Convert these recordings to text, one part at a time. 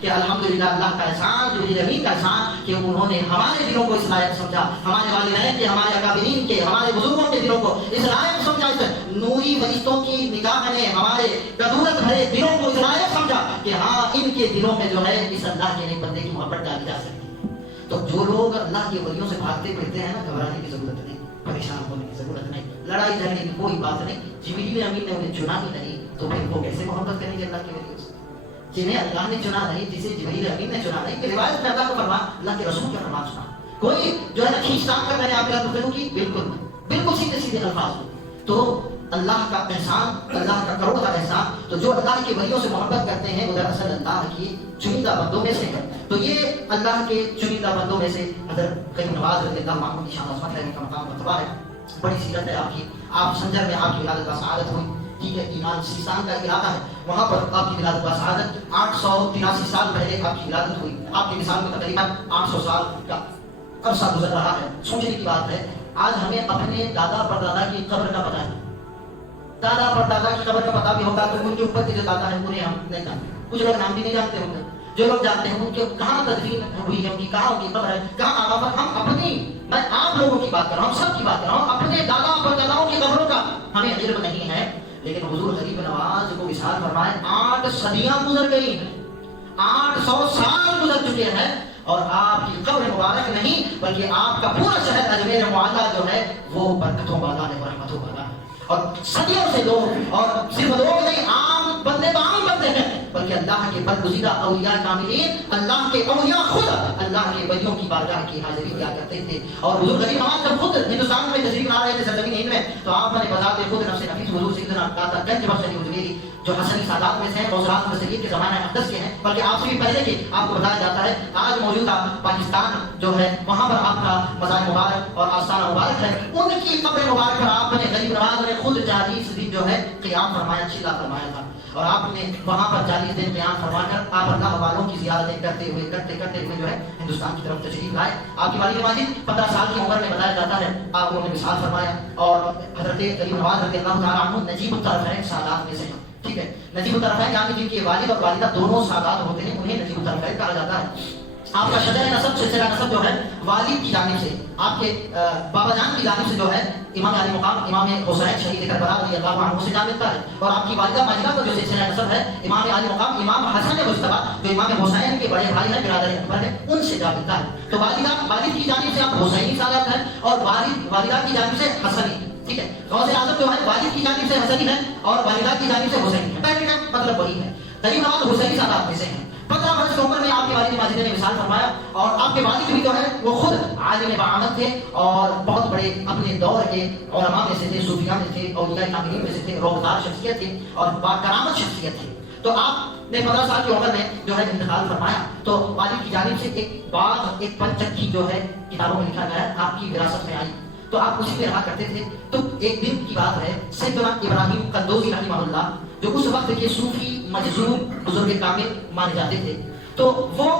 کہ الحمدللہ اللہ کا احسان، جبریل امین کا احسان کہ انہوں نے ہمارے دلوں کو اس لائق سمجھا، ہمارے والدین کے، ہمارے اکابرین کے، ہمارے بزرگوں کے دلوں کو اس لائق سمجھا، اس نوری فرشتوں کی نگاہ نے ہمارے قدورت بھرے دلوں کو اس لائق سمجھا کہ ہاں ان کے دلوں میں جو ہے اس اللہ کے نیک بندے کی محبت ڈالی جا سکتی ہے۔ تو جو لوگ اللہ کے ولیوں سے بھاگتے پھرتے ہیں نا، گھبرانے کی ضرورت نہیں، پریشان ہونے کی ضرورت نہیں، لڑائی جھگڑے کی کوئی بات نہیں۔ جبریل امین نے انہیں چنا ہی نہیں تو پھر وہ کیسے محبت کریں گے اللہ کے ولیوں سے؟ جنہیں اللہ نے چنا نہیں، جسے جبریل امین نے چنا نہیں، کہ روایت میں اللہ کو فرمان، اللہ کے رسول کا فرمان سنا، کوئی جو ہے نا کھینچتان کر رہے ہیں آپ کے کی، بالکل بالکل سیدھے سیدھے الفاظ ہو۔ تو اللہ کا احسان، اللہ کا کروڑ کا احسان، تو جو اللہ کے ولیوں سے محبت کرتے ہیں وہ دراصل اللہ کی چنیدہ بندوں میں سے ہے۔ تو یہ اللہ کے چنیدہ بندوں میں سے حضرت غریب نواز رضی اللہ عنہ کی شان عظمت رہنے کا مقام مرتبہ ہے، بڑی سیرت ہے آپ کی۔ آپ سنجر میں آپ کی ولادت با سعادت ہوئی، ٹھیک ہے، ایمان سیستان کا علاقہ ہے، وہاں پر آپ کی ولادت با سعادت 883 سال پہلے آپ کی ولادت ہوئی۔ آپ کے مثال میں تقریباً 800 سال کا عرصہ گزر رہا ہے۔ سوچنے کی بات ہے، آج ہمیں اپنے دادا پردادا کی قبر کا پتہ ہے، دادا پردادا کی قبر کا پتہ بھی ہوتا تو ان کے اوپر کے جو دادا ہے پورے ہم نہیں جانتے، کچھ لوگ نام بھی نہیں جانتے ہوں گے، جو لوگ جانتے ہیں ان کے کہاں تدفین ہوئی ہے، ان کی کہاں ان کی قبر ہے، کہاں آبا پر۔ ہم اپنی، میں آپ لوگوں کی بات کر رہا ہوں، سب کی بات کر رہا ہوں، اپنے دادا پرداداؤں کی قبروں کا ہمیں علم نہیں ہے۔ لیکن حضور غریب نواز کو وصال فرمائے 8 صدیاں گزر گئی ہیں، 800 سال گزر چکے ہیں، اور آپ کی قبر مبارک نہیں بلکہ آپ کا پورا شہر اجمیر معاہدہ جو ہے وہ برکتوں والا ہے، رحمتوں والا ہے، اور صدیوں سے لوگ، اور صرف لوگ نہیں، عام بندے عام بندے ہیں، بلکہ اللہ کے برگزیدہ اولیاء کاملین، اللہ کے اولیاء خود اللہ کے ولیوں کی بارگاہ کی حاضری کیا کرتے تھے۔ اور حضور غریب نواز جب خود ہندوستان میں تشریف لا رہے تھے سرزمین ہند میں، تو آپ نے بذات خود نفس نفیس حضور سیدنا داتا گنج بخش علی اجمیری جو حسنی سادات میں سے ہیں، غوثرات میں سید کے زمانہ اقدس کے ہیں، بلکہ آپ سے بھی پہلے کے آپ کو بتایا جاتا ہے، آج موجودہ پاکستان جو ہے وہاں پر آپ کا مزار مبارک اور آستانہ مبارک ہے، ان کی قبر مبارک پر آپ نے غریب نواز نے خود 40 دن جو ہے قیام فرمایا، چلا فرمایا تھا، اور آپ نے وہاں پر 40 دن قیام فرما کر آپ اللہ والوں کی زیارتیں کرتے ہوئے جو ہے ہندوستان کی طرف تشریف لائے۔ آپ کی والد ماجد 15 سال کی عمر میں بتایا جاتا ہے آپ نے وصال فرمایا، اور حضرت غریب نواز رضی اللہ تعالیٰ عنہ نجیب الطرفین سادات میں سے ہیں، ٹھیک ہے، نجیب الطرفین یعنی جن کے والد اور والدہ دونوں سادات ہوتے ہیں انہیں نجیب الطرفین کہا جاتا ہے۔ آپ کا شجر نسب، سلسلہ نسب جو ہے والد کی جانب سے، آپ کے بابا جان کی جانب سے جو ہے امام علی مقام امام حسین شہید کربلا رضی اللہ عنہ سے جا ملتا ہے، اور آپ کی والدہ ماجدہ کا جو سلسلہ نسب ہے امام علی مقام امام حسن مجتبی جو امام حسین کے بڑے بھائی ہیں، برادر اکبر ہیں، ان سے جا ملتا ہے۔ تو والد کی جانب سے آپ حسینی سادات ہیں، اور والدہ کی جانب سے حسنی، ٹھیک ہے، غوث اعظم جو ہے والد کی جانب سے حسنی ہے اور والدہ کی جانب سے حسینی ہے، پہلے کا مطلب وہی ہے۔ غریب نواز حسینی سادات میں سے ہیں۔ 15 برس کی عمر میں آپ کے والد ماجد نے وصال فرمایا، اور آپ کے والد بھی جو ہے وہ خود عالم بعامت تھے، اور بہت بڑے اپنے دور کے علماء میں سے تھے، صوفیاء میں تھے، اولیاء کاملین میں سے تھے، روزگار شخصیت تھے اور باکرامت شخصیت تھے۔ تو آپ نے 15 سال کی عمر میں جو ہے انتقال فرمایا، تو والد کی جانب سے ایک باغ، ایک پنچکی جو ہے کتابوں میں لکھا گیا ہے آپ کی وراثت میں آئی، تو آپ اسی میں رہا کرتے تھے۔ تو ایک دن کی بات ہے، سیدنا ابراہیم قندوزی رحمہ اللہ جو اس وقت کے صوفی مجذوب بزرگ کامل مانے جاتے تھے، تو وہ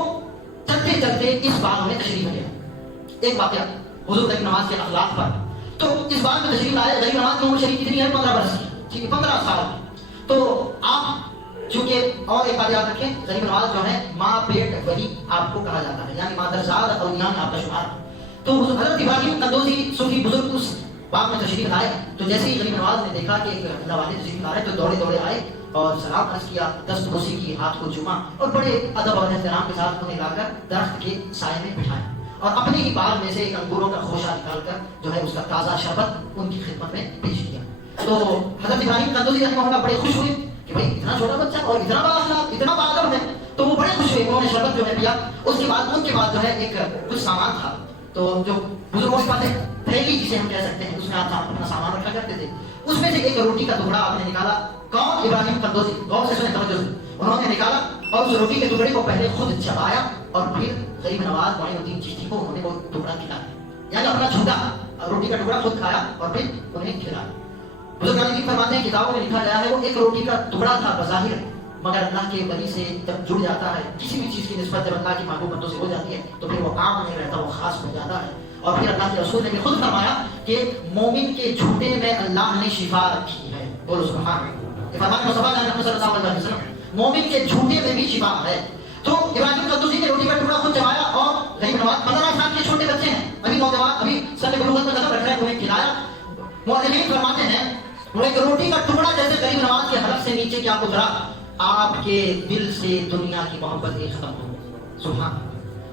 چلتے چلتے اس باغ میں تشریف لے آئے۔ ایک واقعہ حضور غریب نواز کے اخلاق پر، تو اس باغ میں تشریف لائے، غریب نواز کی عمر شریف کتنی ہے؟ 15 برس کی، ٹھیک ہے، 15 سال کی۔ تو آپ چونکہ، اور ایک بات یاد رکھیں، غریب نواز جو ہے ماں پیٹ ولی آپ کو کہا جاتا ہے، یعنی مادرزاد اولیاء میں آپ کا شمار۔ تو حضرت ابراہیم قندوزی صوفی بزرگ اس باغ میں تشریف لائے، تو جیسے ہی غریب نواز نے دیکھا کہ ایک نوازی تشریف لا رہے تو دوڑے دوڑے آئے اور سلام عرض کیا، دست بوسی کی، ہاتھ کو چوما، اور بڑے ادب اور احترام کے ساتھ انہیں لا کر درخت کے سائے میں بٹھایا، اور اپنے ہی باغ میں سے ایک انگوروں کا خوشہ نکال کر جو ہے اس کا تازہ شربت ان کی خدمت میں پیش کیا۔ تو حضرت ابراہیم قندوزی رحمہ اللہ بڑے خوش ہوئے کہ بھائی اتنا چھوٹا بچہ اور اتنا بڑا اخلاق، اتنا باادب ہے، تو وہ بڑے خوش ہوئے، انہوں نے شربت جو ہے پیا۔ اس کے بعد جو ہے ایک کچھ سامان تھا، تو جو بزرگوں کے پاس ایک تھیلی جسے ہم کہہ سکتے ہیں، اس میں آپ اپنا سامان رکھا کرتے تھے، اس میں سے ایک روٹی کا ٹکڑا آپ نے نکالا۔ کون؟ ابراہیم قندوزی، غور سے سنیں، توجہ سے، انہوں نے نکالا اور اس روٹی کے ٹکڑے کو پہلے خود چبایا، اور پھر غریب نواز معین الدین چشتی کو انہوں نے وہ ٹکڑا کھلایا، یعنی اپنا چھوٹا روٹی کا ٹکڑا خود کھایا اور پھر انہیں کھلایا۔ بزرگان دین فرماتے ہیں کتابوں میں لکھا گیا ہے وہ ایک روٹی کا ٹکڑا تھا بظاہر، مگر اللہ کے ولی سے جب جڑ جاتا ہے، کسی بھی چیز کی نسبت جب اللہ کی محبوب بندوں سے ہو جاتی ہے تو پھر وہ عام نہیں رہتا، وہ خاص ہو جاتا ہے۔ اور پھر اللہ کے رسول نے بھی خود فرمایا کہ مومن کے جھوٹے میں اللہ نے شفا رکھی ہے، بولو سبحان اللہ۔ فرمان مصطفیٰ صلی اللہ علیہ وسلم، مومن کے جھوٹے میں بھی شفا ہے۔ تو ابراہیم قدوسی نے روٹی کا ٹکڑا خود چبایا اور غریب نواز 15 سال کے چھوٹے بچے ہیں، ابھی نوجوان، ابھی سن بلوغت میں قدم رکھ رہے ہیں، انہیں کھلایا۔ مؤلفین فرماتے ہیں وہ ایک روٹی کا ٹکڑا جیسے غریب نواز کے حلق سے نیچے کیا گزرا، آپ کے دل سے دنیا کی محبت ایک ختم ہو گئی۔ سبحان،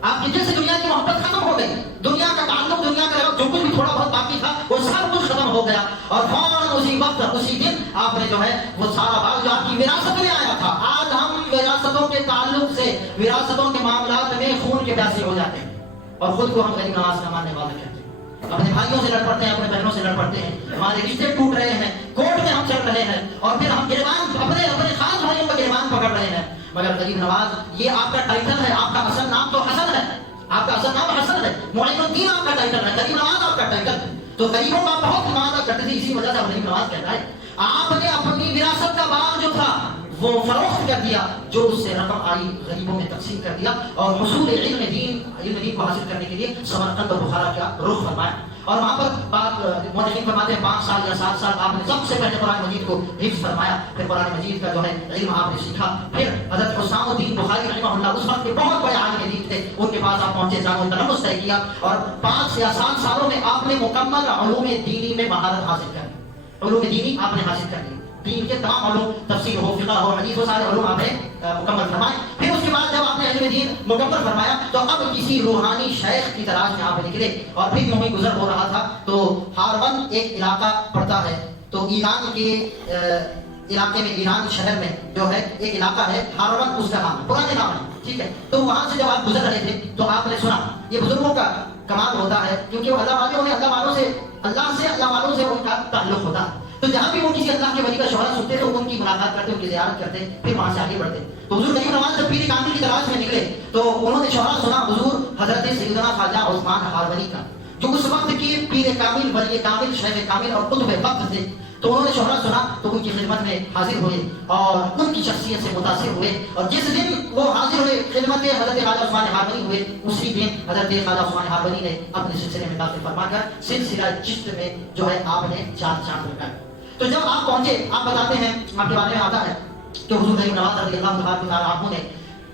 آپ کے دل سے دنیا کی محبت ختم ہو گئی، دنیا کا تعلق، دنیا کا جو کچھ بھی تھوڑا بہت باقی تھا وہ سب کچھ ختم ہو گیا، اور فوراً اسی وقت اسی دن آپ نے جو ہے وہ سارا باغ جو آپ کی وراثت میں آیا تھا۔ آج ہم وراثتوں کے تعلق سے، وراثتوں کے معاملات میں خون کے پیاسے ہو جاتے ہیں اور خود کو ہم غریب نواز کا ماننے والے کہتے ہیں، اپنے بھائیوں سے لڑ پڑتے ہیں، اپنے بہنوں سے لڑ پڑتے ہیں، ہمارے رشتے ٹوٹ رہے ہیں، کورٹ میں ہم چل رہے ہیں، اور پھر ہم گریبان اپنے خاص بھائیوں کا گریبان پکڑ رہے ہیں، مگر غریب نواز یہ آپ کا ٹائٹل ہے، آپ کا اصل نام تو حسن ہے، آپ کا اصل نام حسن ہے، معین الدین آپ کا ٹائٹل ہے، غریب نواز آپ کا ٹائٹل ہے۔ تو غریبوں کا بہت حمایت کرتے تھے، اسی وجہ سے غریب نواز کہتا ہے آپ نے اپنی وراثت کا باغ جو تھا وہ فروخت کر دیا، جو اس سے رقم آئی غریبوں میں تقسیم کر دیا، اور حصول علم دین کو حاصل کرنے کے لیے سمرقند اور بخارا کا رخ فرمایا، اور وہاں پر مؤلفین فرماتے ہیں 5 سال یا 7 سال آپ نے سب سے پہلے قرآن مجید کو حفظ فرمایا، پھر قرآن مجید کا جو ہے علم آپ نے سیکھا، پھر حضرت حسام الدین بخاری رحمہ اللہ اس وقت کے بہت بڑے عالم دین تھے، ان کے پاس آپ پہنچے، جامع تلمس طے کیا، اور 5 یا 7 سالوں میں آپ نے مکمل علوم دینی میں مہارت حاصل کر لی، علوم دینی آپ نے حاصل کر لی، دین کے تمام علوم، تفسیر ہو، فقہ ہو، حدیث ہو، سارے علوم آپ نے مکمل فرمائے۔ پھر اس کے بعد جب آپ نے علم دین مکمل فرمایا تو اب کسی روحانی شیخ کی تلاش میں آپ نکلے، اور پھر یوں ہی گزر ہو رہا تھا تو ہارون ایک علاقہ پڑتا ہے، تو ایران کے علاقے میں، ایران شہر میں جو ہے ایک علاقہ ہے ہارون، اس کا نام ہے، پرانے نام ہے، ٹھیک ہے، تو وہاں سے جب آپ گزر رہے تھے تو آپ نے سنا، یہ بزرگوں کا کمال ہوتا ہے کیونکہ وہ اللہ والوں سے اللہ والوں سے ان کا تعلق ہوتا ہے، تو جہاں بھی وہ کسی اللہ کے ولی کا شوہرہ سنتے تو ان کی ملاقات کرتے، ان کی زیارت کرتے، پھر وہاں سے آگے بڑھتے۔ تو حضور غریب نواز جب پیر کامل کی تلاش میں نکلے تو انہوں نے شوہرہ سنا حضور حضرت سیدنا خواجہ عثمان ہارونی کا، جو اس وقت کے پیر کامل، ولی کامل، شیخ کامل اور قطب وقت تھے، تو انہوں نے شوہرہ سنا تو ان کی خدمت میں حاضر ہوئے اور ان کی شخصیت سے متاثر ہوئے، اور جس دن وہ حاضر ہوئے خدمت حضرت خواجہ عثمان ہارونی ہوئے، اسی دن حضرت خواجہ عثمان ہارونی نے اپنے سلسلے میں داخل فرما کر سلسلہ چشت میں جو ہے آپ نے چاند رکھا۔ تو جب آپ پہنچے، آپ بتاتے ہیں، آپ کے بارے میں آتا ہے کہ حضور غریب نواز رضی اللہ تعالیٰ عنہ نے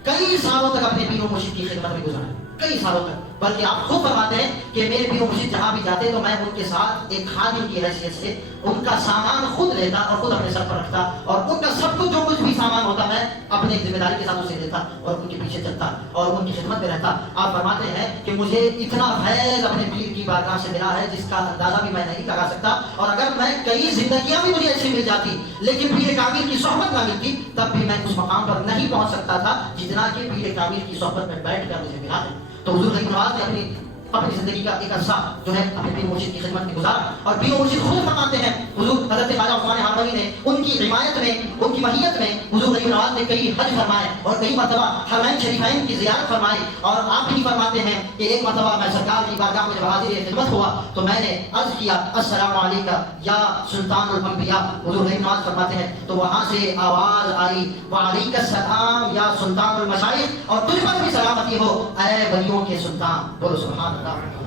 کئی سالوں تک اپنے پیر و مرشد کی خدمت میں گزارا، کئی سالوں تک، بلکہ آپ خود فرماتے ہیں کہ میرے پیر و مرشد جہاں بھی جاتے تو میں ان کے ساتھ ایک خادم کی حیثیت سے ان کا سامان خود لیتا اور خود اپنے سر پر رکھتا، اور ان کا سب کچھ جو کچھ بھی سامان ہوتا میں اپنے ذمہ داری کے ساتھ اسے دیتا اور ان کے پیچھے چلتا اور ان کی خدمت میں رہتا۔ آپ فرماتے ہیں کہ مجھے اتنا فیض اپنے پیر کی بارگاہ سے ملا ہے جس کا اندازہ بھی میں نہیں لگا سکتا، اور اگر میں کئی زندگیاں بھی مجھے ایسی مل جاتی لیکن پیر کامل کی صحبت نہ ملتی تب بھی میں اس مقام پر نہیں پہنچ سکتا تھا جتنا کہ پیر کامل کی صحبت میں بیٹھ کر مجھے ملا ہے۔ تو حضور غریب نواز نے اپنی زندگی کا ایک عرصہ جو ہے اپنے پیر مرشد کی خدمت میں گزارا، اور پیر مرشد خود فرماتے ہیں حضور حضرت خواجہ عثمان ہارونی نے ان کی حمایت میں، ان کی مہیت میں حضور غریب نواز نے کئی حج فرمائے اور کئی مرتبہ حرمین شریفین کی زیارت فرمائی، اور آپ ہی فرماتے ہیں کہ ایک مرتبہ میں سرکار کی بارگاہ میں جب حاضر خدمت ہوا تو میں نے عرض کیا السلام علیکم یا سلطان الانبیاء، حضور غریب نواز فرماتے ہیں تو وہاں سے آواز آئی وعلیک السلام یا سلطان المشائخ، اور تجھ پر بھی سلامتی ہو اے ولیوں کے سلطان، بولو سبحان اللہ۔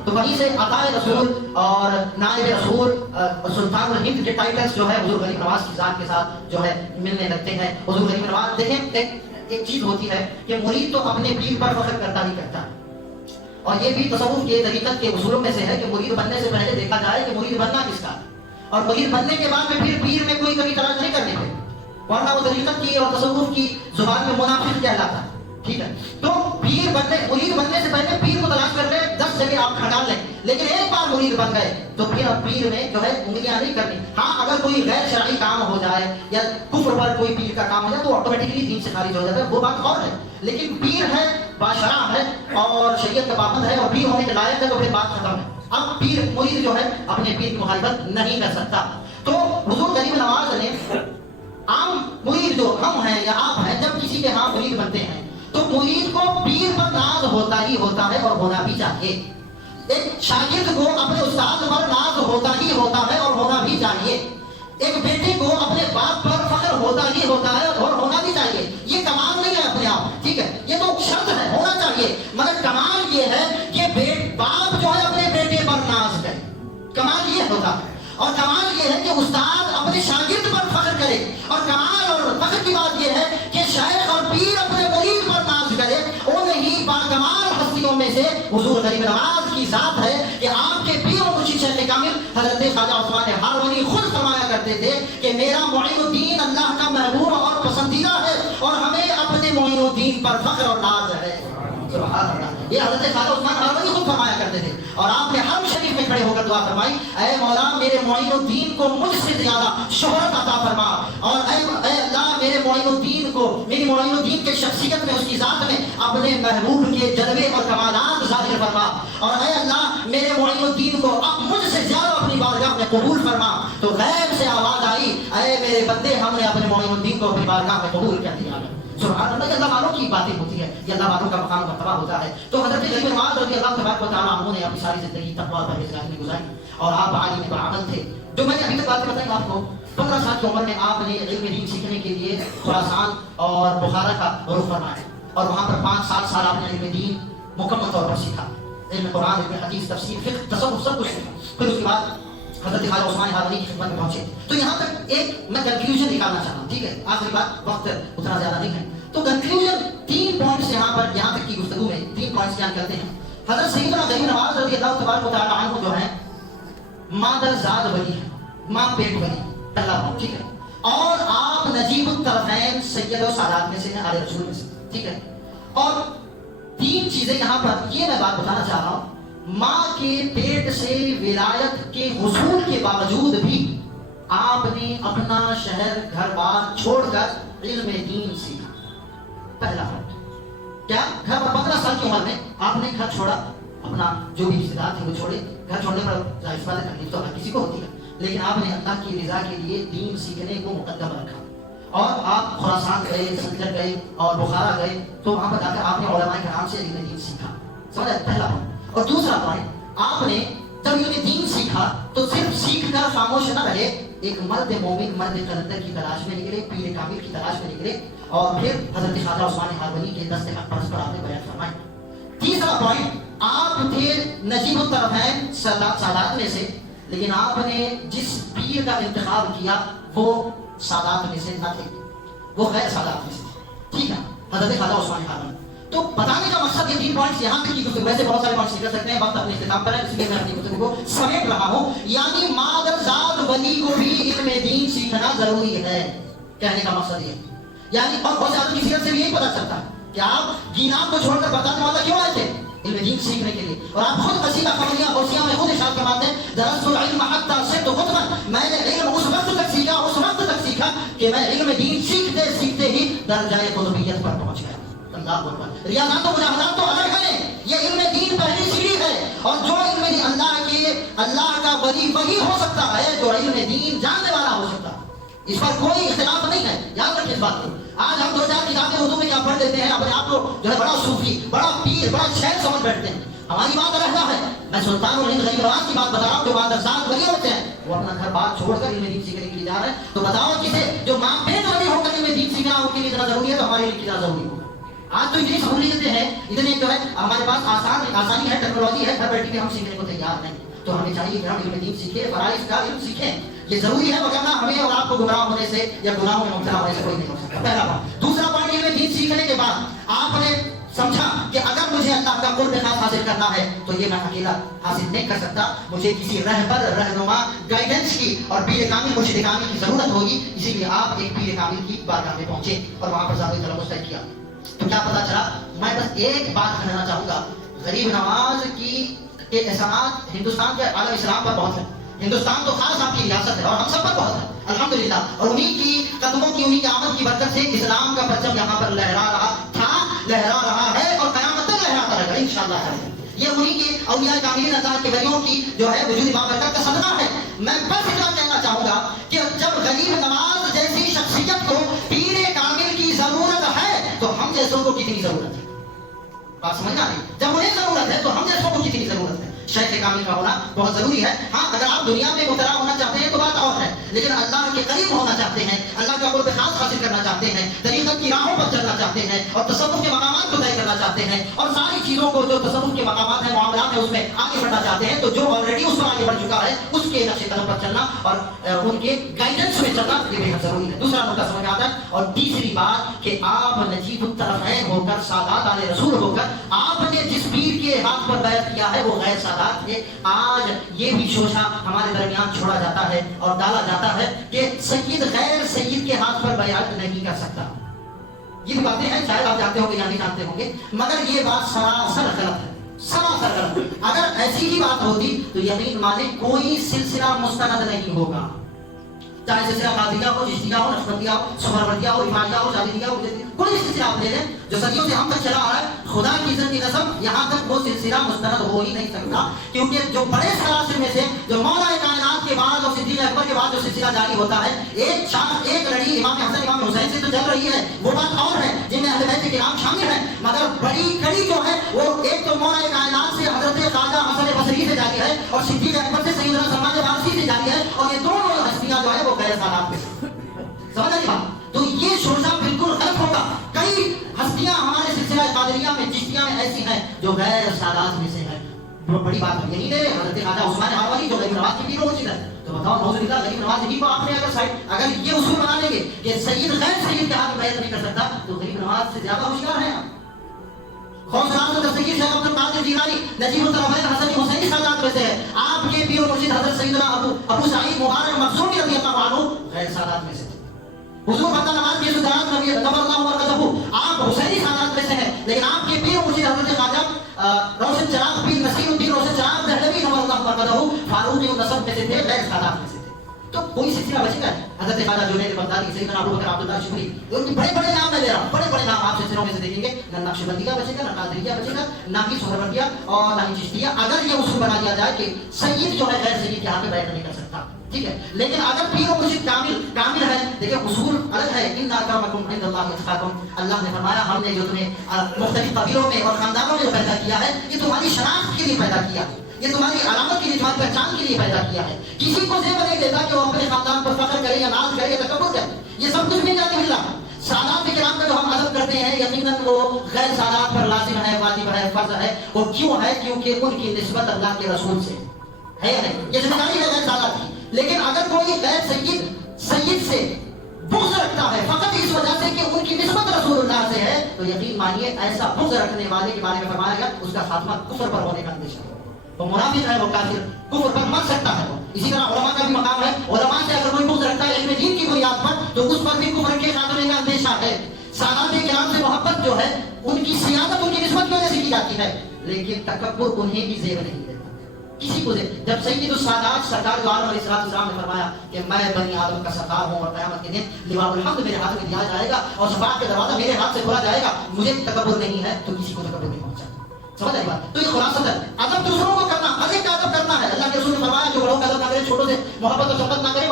تو وہیں سے عطا رسول اور نائب رسول اور سلطان الہند کے ٹائٹلز جو ہے حضور غریب نواز کی ذات کے ساتھ جو ہے ملنے لگتے ہیں۔ حضور غریب نواز دیکھیں ایک چیز ہوتی ہے کہ مرید تو اپنے پیر پر فخر کرتا ہی کرتا ہے، اور یہ بھی تصوف کے طریقت کے اصولوں میں سے ہے کہ مرید بننے سے پہلے دیکھا جائے کہ مرید بننا کس کا، اور مرید بننے کے بعد میں پھر پیر میں کوئی کمی تلاش نہیں کرنے پہ، ورنہ وہ طریقت کی اور تصوف کی زبان میں منافق کہلاتا ہے، ٹھیک ہے۔ تو پیر بننے، مرید بننے سے پہلے پیر کو تلاش کر لیں، 10 جگہ آپ کھنگال لیں، لیکن ایک بار مرید بن گئے تو پھر اب پیر میں جو ہے انگلیاں نہیں کرنی۔ ہاں اگر کوئی غیر شرعی کام ہو جائے یا کفر پر کوئی پیر کا کام ہو جائے تو آٹومیٹکلی دین سے خارج ہو جاتا ہے، وہ بات اور ہے، لیکن پیر ہے، باشرع ہے اور شریعت کا پابند ہے اور پیر ہونے کے لائق ہے تو پھر بات ختم ہے۔ اب پیر مرید جو ہے اپنے پیر کی مخالفت نہیں کر سکتا۔ تو حضور غریب نواز نے عام مرید جو ہم ہیں یا آپ ہیں جب کسی کے ہاں مرید بنتے ہیں تو مرید کو پیر پر ناز ہوتا ہی ہوتا ہے اور ہونا بھی چاہیے، ایک شاگرد کو اپنے استاد پر ناز ہوتا ہی ہوتا ہے اور ہونا بھی چاہیے، ایک بیٹے کو اپنے باپ پر فخر ہوتا ہی ہوتا ہے اور ہونا بھی چاہیے۔ یہ کمال نہیں ہے اپنے آپ، ٹھیک ہے، یہ تو شرط ہے، ہونا چاہیے، مگر کمال یہ ہے کہ باپ جو ہے اپنے بیٹے پر ناز کرے، کمال یہ ہوتا ہے، اور کمال یہ ہے کہ استاد اپنے شاگرد پر فخر کرے، اور کمال اور فخر کی بات یہ ہے کہ شیخ اور پیر اپنے مرید پر ناز کرے سے حضور غریب نواز کی ذات ہے کہ آپ کے پیر و مرشد شیخ کامل حضرت خواجہ عثمان ہارونی خود فرمایا کرتے تھے کہ میرا معین الدین اللہ کا محبوب اور پسندیدہ ہے اور ہمیں اپنے معین الدین پر فخر اور ناز ہے. سبحان اللہ. یہ حضرت خواجہ عثمان ہارونی خود فرمایا کرتے تھے اور آپ نے حرم شریف میں کھڑے ہو کر دعا فرمائی, اے مولا میرے معین الدین کو مجھ سے زیادہ شہرت عطا فرما, اور اے اللہ میرے معین الدین کو میری معین الدین کے شخصیت میں اس کی ذات میں اپنے محبوب کے جلوے اور کمالات ظاہر فرما, اور اے اللہ میرے معین الدین کو اب مجھ سے زیادہ اپنی بارگاہ میں قبول فرما. تو غیب سے آواز آئی, اے میرے بندے ہم نے اپنے معین الدین کو اپنی بارگاہ میں قبول کر دیا. سبحان اللہ. یہ اللہ والوں کی باتیں ہوتی ہے, یہ اللہ والوں کا مقام مرتبہ ہوتا ہے. تو حضرت غریب نواز رضی اللہ تبارک و تعالیٰ عنہ نے اپنی ساری زندگی تقویٰ اور پرہیزگاری میں گزاری, اور آپ عالم بعمل تھے. جو میں نے ابھی تک باتیں بتائی آپ کو, 15 سال کی عمر میں آپ نے علم دین سیکھنے کے لیے خراسان اور بخارا کا رخ فرمایا, اور وہاں پر 5-7 سال آپ نے علم دین مکمل طور پر سیکھا. علم قرآن, علم حدیث, تفسیر, فقہ, تصوف سب کچھ سیکھا. پھر اس کے بعد حضرت خواجہ عثمان ہارونی کی خدمت میں پہنچے. تو یہاں تک ایک میں کنکلوژن نکالنا چاہتا ہوں, ٹھیک ہے, آخری بات, وقت اتنا زیادہ نہیں ہے. تو کنکلوژن 3 پوائنٹس یہاں تک کی گفتگو میں 3 پوائنٹس کیا کرتے ہیں. حضرت سیدنا غریب نواز رضی اللہ تبارک و تعالیٰ عنہ جو ہیں مادر زاد ولی ہیں, ماں پیٹ ولی, پہلا پوائنٹ, ٹھیک ہے. اور آپ نجیب الطرفین سید و سادات میں سے ہیں, آل رسول میں سے, ٹھیک ہے. اور 3 چیزیں یہاں پر یہ میں بات بتانا چاہ رہا ہوں. ماں کے پیٹ سے ولایت کے حصول کے باوجود بھی آپ نے اپنا شہر گھر بار چھوڑ کر علم دین سیکھا. پہلا پوائنٹ کیا, گھر پر 15 سال کی عمر میں آپ نے گھر چھوڑا, اپنا جو بھی رشتے دار تھے وہ چھوڑے. گھر چھوڑنے پر ظاہر سی بات ہے تکلیف تو ہر کسی کو ہوتی ہے, لیکن آپ نے اللہ کی رضا کے لیے دین سیکھنے کو مقدم رکھا, اور آپ خراسان گئے, سنجر گئے اور بخارا گئے. تو وہاں پر جا کر آپ نے علماء کرام سے علم دین سیکھا. سمجھا, پہلا پوائنٹ. اور دوسرا پوائنٹ, آپ نے جب علم دین سیکھا تو صرف سیکھ کر خاموش نہ رہے, ایک مرد مومن, مرد قلندر کی تلاش میں نکلے, پیر کامل کی تلاش میں نکلے, اور پھر حضرت خواجہ عثمان ہارونی کے دست حق پرست پر آپ نے بیعت فرمائی. تیسرا پوائنٹ, آپ تھے نجیب الطرفین سادات میں سے, لیکن آپ نے جس پیر کا انتخاب کیا وہ سادات میں سے نہ تھے, وہ غیر سادات میں سے, ٹھیک ہے, حضرت خواجہ عثمان ہارونی. تو بتانے کا مقصد یہ 3 پوائنٹس یہاں تک کی گفتگو, ویسے بہت سارے پوائنٹس نکل سکتے ہیں, وقت اپنے اختتام پر ہے, اس لیے میں اپنی گفتگو کو سمیٹ رہا ہوں. یعنی مادر زاد ولی کو بھی علم دین سیکھنا ضروری ہے, کہنے کا مقصد یہ. یعنی اور بہت زیادہ کی سیرت سے بھی یہی پتا چلتا ہے کہ آپ گینام کو چھوڑ کر بتانے والا کیوں آئے تھے, علم دین سیکھنے کے لیے. اور آپ خود قصیدہ قمریہ غوثیہ میں خود ارشاد فرماتے ہیں, درست العلم حتی صرت خطبا, میں نے علم اس وقت تک سیکھا کہ میں علم دین سیکھتے سیکھتے ہی درجۂ قطبیت پر پہنچ گیا. اللہ اکبر. ریاضات و مجاہدات تو الگ ہیں, یہ علم دین پہلی سیڑھی ہے, اور جو علم دین اللہ کا ولی وہی ہو سکتا ہے جو علم دین جاننے والا ہو سکتا ہے. اس پر کوئی اختلاف نہیں ہے, یاد رکھیں اس بات کو. آج ہم 2-4 کتابیں اردو میں کیا پڑھ لیتے ہیں, اپنے آپ کو جو ہے بڑا صوفی, بڑا پیر, بڑا شیخ سمجھ بیٹھتے ہیں. ہماری بات رہتا ہے, میں سلطان الہند غریب نواز کی بات بتا رہا ہوں, جو مادر زاد ولی ہوتے ہیں, وہ اپنا گھر بار چھوڑ کر علم دین سیکھنے کے لیے جا رہے ہیں. تو بتاؤ کسے جو ماں پیٹ ولی ہو کر علم دین سیکھنا ان کے لیے اتنا ضروری ہے, تو ہمارے لیے کتنا ضروری ہوگا. آج تو اتنی سہولیتیں ہیں, اتنے جو ہے ہمارے پاس آسانی ہے, ٹیکنالوجی ہے, گھر بیٹھے بھی ہم سیکھنے کو تیار ہیں. تو ہمیں چاہیے کہ ہم علم دین سیکھیں, فرائض کا علم سیکھیں, یہ ضروری ہے, وگرنہ ہمیں اور آپ کو گمراہ ہونے سے یا گناہوں میں مبتلا ہونے سے کوئی نہیں ہو سکتا. پہلا بات. دوسرا پوائنٹ, علم دین سیکھنے کے بعد آپ نے سمجھا کہ اگر مجھے اللہ کا قرب خاص حاصل کرنا ہے تو یہ میں اکیلا حاصل نہیں کر سکتا, مجھے کسی رہبر, رہنما, گائیڈنس کی اور پیر کامل, مرشد کامل کی ضرورت ہوگی. اسی لیے آپ ایک پیر کامل کی بارگاہ میں پہنچے اور وہاں پر ذاتی تلمس طے کیا. تو کیا پتا چلا, میں بس ایک بات کہنا چاہوں گا, غریب نواز کی کے احسانات ہندوستان کے عالم اسلام پر بہت ہیں. ہندوستان تو خاص آپ کی ریاست ہے اور ہم سب پر بہت ہے الحمدللہ, اور انہی کی قدموں کی, انہی کی آمد کی برکت سے اسلام کا پرچم یہاں پر لہرا رہا تھا, لہرا رہا ہے, اور قیامت تک لہراتا رہے گا انشاءاللہ. یہ انہی کے اولیاء کاملین اللہ کے ولیوں کی جو ہے وجود بابرکت کا صدقہ ہے. میں بس اتنا کہنا چاہوں گا کہ جب غریب نواز جیسی شخصیت کو پیر کامل کی ضرورت ہے تو ہم جیسوں کو کتنی ضرورت ہے, بات سمجھنا نہیں. جب انہیں ضرورت ہے تو ہم جیسوں کو کتنی ضرورت ہے. شیخ کامل کا ہونا بہت ضروری ہے. ہاں, اگر آپ دنیا میں مبتلا ہونا چاہتے ہیں تو بات اور ہے, لیکن اللہ کے قریب ہونا چاہتے ہیں, اللہ کا قرب خاص حاصل کرنا چاہتے ہیں, طریقت کی راہوں پر چلنا چاہتے ہیں, اور تصوف کے مقامات کو طے کرنا چاہتے ہیں, اور ساری چیزوں کو جو تصوف کے مقامات ہیں, معاملات ہیں, اس میں آگے بڑھنا چاہتے ہیں, تو جو آلریڈی اس پر آگے بڑھ چکا ہے اس کے نقش قدم پر چلنا اور ان کے گائیڈنس میں چلنا یہ بے حد ضروری ہے. دوسرا نقطہ سمجھ آتا ہے. اور تیسری بات کہ آپ نجیب الطرفین ہو کر, سادات علیہ رسول ہو کر, آپ نے جس پیر کے ہاتھ پر بیعت کیا ہے وہ غیر سادات تھے. آج یہ بھی شوشہ ہمارے درمیان چھوڑا جاتا ہے اور ڈالا جاتا ہے کہ سید غیر سید کے ہاتھ پر بیعت نہیں کر سکتا. یہ بھی باتیں ہیں شاید آپ جانتے ہوں گے یا نہیں جانتے ہوں گے، مگر یہ بات سراسر غلط ہے، سراسر غلط. اگر ایسی ہی بات ہوتی تو یقین مانے کوئی سلسلہ مستند نہیں ہوگا، چاہے سلسلہ قادریہ ہو، چشتیہ ہو، نقشبندیہ ہو، سہروردیہ ہو، رفاعیہ ہو، شاذلیہ ہو، کوئی سلسلہ آپ لے لیں جو صدیوں سے ہم تک چلا آ رہا ہے. خدا کی عزت کی قسم یہاں تک وہ سلسلہ مستند ہو ہی نہیں سکتا، کیونکہ جو بڑے سلاسل میں سے جو مولا کائنات کے بعد اور صدیق اکبر کے بعد جو سلسلہ جاری ہوتا ہے، ایک شاخ ایک لڑی امام حسن امام حسین سے تو چل رہی ہے، وہ بات اور ہے جن میں اہل بیت کرام شامل ہیں، مگر بڑی کڑی جو ہے وہ ایک تو مولا کائنات سے حضرت خواجہ حسن بصری سے جاری ہے اور صدیق اکبر سے سیدنا سلمان فارسی سے جاری ہے، اور یہ دونوں ہستیاں جو ہے وہ غیر سادات میں سمجھ رہی بات. تو یہ شوشہ بالکل غلط ہوگا. کئی ہستیاں ہمارے سلسلہ قادریہ میں چشتیہ میں ایسی ہیں جو غیر سادات میں سے ہیں. بڑی بات ہم یہی لے حضرت خواجہ عثمان ہاروانی جو غریب نواز کی پیر و مرشد ہے، تو بتاؤ نعوذ باللہ غریب نواز جی کو آپ نے اگر یہ اصول بنا لیں گے کہ سید غیر سید کے ہاتھ میں بیعت نہیں کر سکتا تو غریب نواز سے زیادہ ہوشیار ہیں آپ. خوفناک تصویر شیخ عبد القادر جیلانی نجیب الطرفین حسنی حسینی سادات میں سے ہے. آپ کے پیر و مرشد حضرت سیدنا ابو سعید مبارک مخزومی رضی اللہ عنہ غیر سادات میں سے. حضور بندہ نواز کی سدرات نبی قبر اللہ مرکزہ آپ حسینی سادات میں سے ہیں، لیکن آپ کے پیر و مرشد حضرت خواجہ روشن چراغ پیر نصیر الدین روشن چراغ دہلوی قبر اللہ مرکزہ فاروقی النسب میں سے تھے، غیر سادات میں سے تھے. تو کوئی سلسلہ بچے گا؟ حضرت خواجہ جنید بغدادی، سیدنا ابو بکر عبداللہ شبلی، ان کے بڑے بڑے نام میں لے رہا ہوں، بڑے بڑے نام آپ سلسلوں میں سے دیکھیں گے. نہ نقشبندیہ بچے گا، نہ قادریہ بچے گا، نہ ہی سہروردیہ اور نہ ہی چشتیہ. اگر یہ اصول بنا دیا جائے کہ سید جو ہے غیر سید کے ہاتھ میں بیعت نہیں کر سکتا، ٹھیک ہے، لیکن اگر پیر و مرشد کامل ہے، دیکھیں اصول الگ ہے. ان اکرمکم عند اللہ اتقاکم، اللہ نے فرمایا ہم نے جو تمہیں مختلف قبیلوں میں اور خاندانوں میں پیدا کیا ہے یہ تمہاری شناخت کے لیے پیدا کیا ہے، یہ تمہاری علامت کے لیے، تمہاری پہچان کے لیے پیدا کیا ہے. کسی کو زیب نہیں دیتا کہ وہ اپنے خاندان پر فخر کرے یا ناز کرے یا تکبر کرے، یہ سب کچھ بھی جانے مل رہا. سادات کرام کا جو ہم ادب کرتے ہیں یقیناً وہ غیر سادات پر لازم ہے، واجب ہے، فرض ہے. وہ کیوں ہے؟ کیونکہ ان کی نسبت اللہ کے رسول سے ہے یا نہیں، یہ ذمہ داری ہے غیر سادات کی. لیکن اگر کوئی غیر سید سے بغض رکھتا ہے فقط اس وجہ سے کہ ان کی نسبت رسول اللہ سے ہے، تو یقین مانیے ایسا بغض رکھنے والے کے بارے میں فرمایا گیا اس کا خاتمہ کفر پر ہونے کا اندیشہ ہے. وہ منافق ہے، وہ کافر، کفر پر مر سکتا ہے. وہ اسی طرح علماء کا بھی مقام ہے، علماء سے اگر کوئی بغض رکھتا ہے علم دین کی بنیاد پر تو اس پر بھی کفر کے خاتمے کا اندیشہ ہے. سادات کرام سے محبت جو ہے ان کی سیادت ان کی نسبت کی وجہ سے کی جاتی ہے، لیکن تکبر انہیں بھی زیب نہیں دیتا کسی کو. جب سید السادات سرکار دو عالم علیہ السلام نے فرمایا کہ میں بنی آدم کا سردار ہوں اور قیامت کے دن لواء الحمد میرے ہاتھ میں دیا جائے گا اور شفاعت کا دروازہ میرے ہاتھ سے کھولا جائے گا، مجھے تکبر نہیں ہے تو کسی کو تکبر نہیں پہنچا. سمجھ آئی بات؟ تو یہ خلاصہ ہے ادب دوسروں کو کرنا، ہر ایک کا ادب کرنا ہے. اللہ کے رسول نے فرمایا جو بڑوں کا ادب نہ کرے، چھوٹوں سے محبت اور شفقت نہ کرے،